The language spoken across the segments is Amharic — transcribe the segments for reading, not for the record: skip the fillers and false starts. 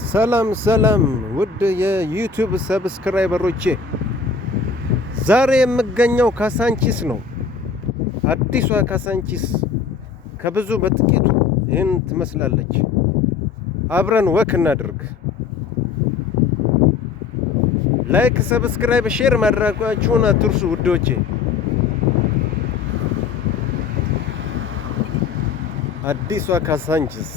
ሰላም ውድ የዩቲዩብ ሰብስክራይበሮቼ፣ ዛሬ የምገኘው ካሳንቺስ ነው። አዲሷ ካሳንቺስ ከብዙ በጥቂቱ ይህን ትመስላለች። አብረን ወክ እናድርግ። ላይክ፣ ሰብስክራይብ፣ ሼር ማድረጋችሁን አትርሱ ውዶቼ። አዲሷ ካሳንቺስ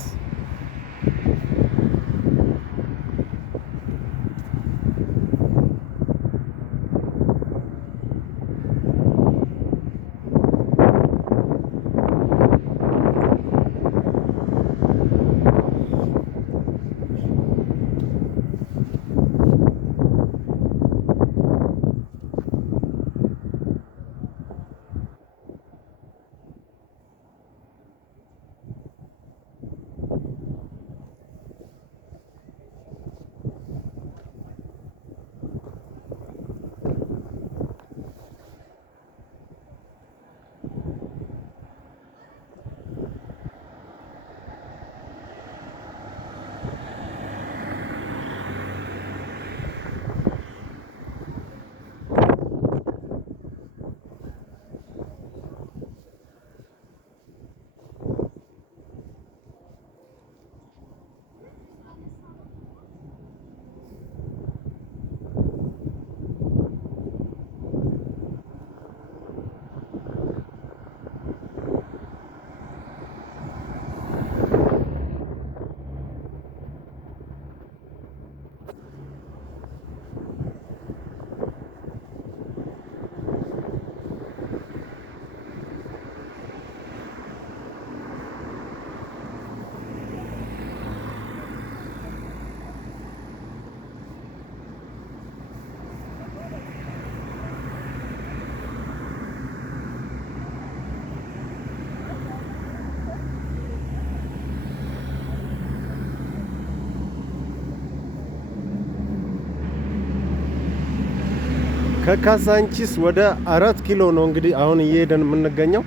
ከካሳንቺስ ወደ 4 ኪሎ ነው እንግዲህ አሁን እየሄደን የምንገኘው።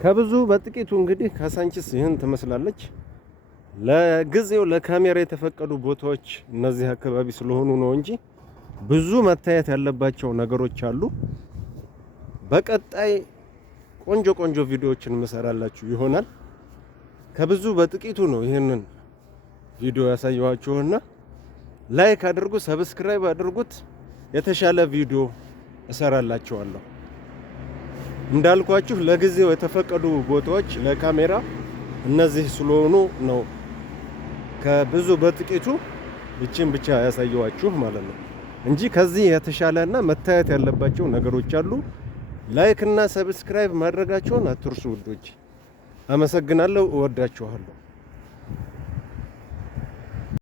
ከብዙ በጥቂቱ እንግዲህ ካሳንቺስ ይህን ትመስላለች። ለጊዜው ለካሜራ የተፈቀዱ ቦታዎች እነዚህ አካባቢ ስለሆኑ ነው እንጂ ብዙ መታየት ያለባቸው ነገሮች አሉ። በቀጣይ ቆንጆ ቪዲዮዎችን መሰራላችሁ ይሆናል። ከብዙ በጥቂቱ ነው ይህንን ቪዲዮ ያሳየኋችሁና ላይክ አድርጉ፣ ሰብስክራይብ አድርጉት። የተሻለ ቪዲዮ እሰራላችኋለሁ። እንዳልኳችሁ ለጊዜው የተፈቀዱ ቦታዎች ለካሜራ እነዚህ ስለሆኑ ነው ከብዙ በጥቂቱ ብቻ ያሳየኋችሁ ማለት ነው እንጂ ከዚህ የተሻለና መታየት ያለባቸው ነገሮች አሉ። ላይክ እና ሰብስክራይብ ማድረጋችሁን አትርሱ ውዶች። አመሰግናለሁ። እወዳችኋለሁ።